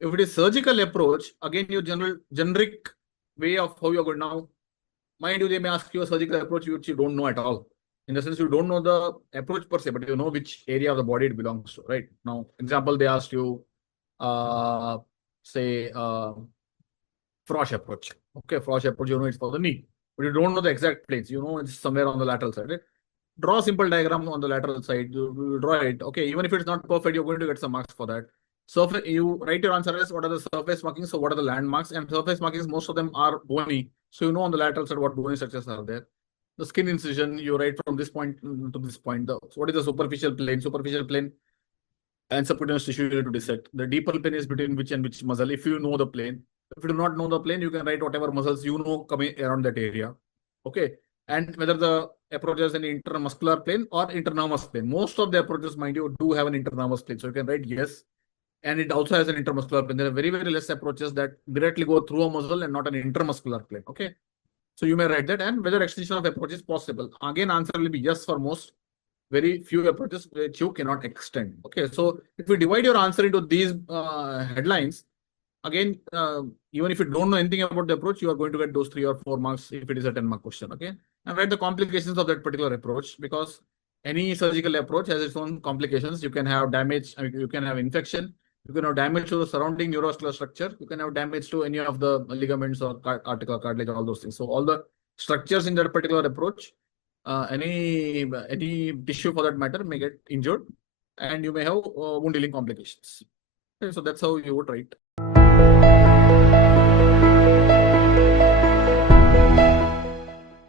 If it is surgical approach, again, your generic way of how you're going now, mind you, they may ask you a surgical approach which you don't know at all. In the sense, you don't know the approach per se, but you know which area of the body it belongs to, right? Now, example, they asked you, say, frosh approach. Okay, frosh approach, you know it's for the knee, but you don't know the exact place. You know it's somewhere on the lateral side. Right? Draw a simple diagram on the lateral side. You draw it. Okay, even if it's not perfect, you're going to get some marks for that. Surface, you write your answer as what are the surface markings, so what are the landmarks, and surface markings, most of them are bony. So you know on the lateral side what bony structures are there. The skin incision, you write from this point to this point. So what is the superficial plane? Superficial plane and subcutaneous tissue you need to dissect. The deeper plane is between which and which muscle, if you know the plane. If you do not know the plane, you can write whatever muscles you know coming around that area. Okay. And whether the approach is an intermuscular plane or internervous plane. Most of the approaches, mind you, do have an internervous plane. So you can write yes. And it also has an intermuscular plane. There are very, very less approaches that directly go through a muscle and not an intermuscular plane. Okay. So you may write that, and whether extension of approach is possible. Again, answer will be yes for most. Very few approaches which you cannot extend. Okay, so if we divide your answer into these headlines, again, even if you don't know anything about the approach, you are going to get those 3 or 4 marks if it is a 10-mark question. Okay, and write the complications of that particular approach, because any surgical approach has its own complications. You can have damage, you can have infection, you can have damage to the surrounding neurovascular structure, you can have damage to any of the ligaments or articular cartilage, all those things. So all the structures in that particular approach, any tissue for that matter may get injured, and you may have wound healing complications. Okay, so that's how you would write.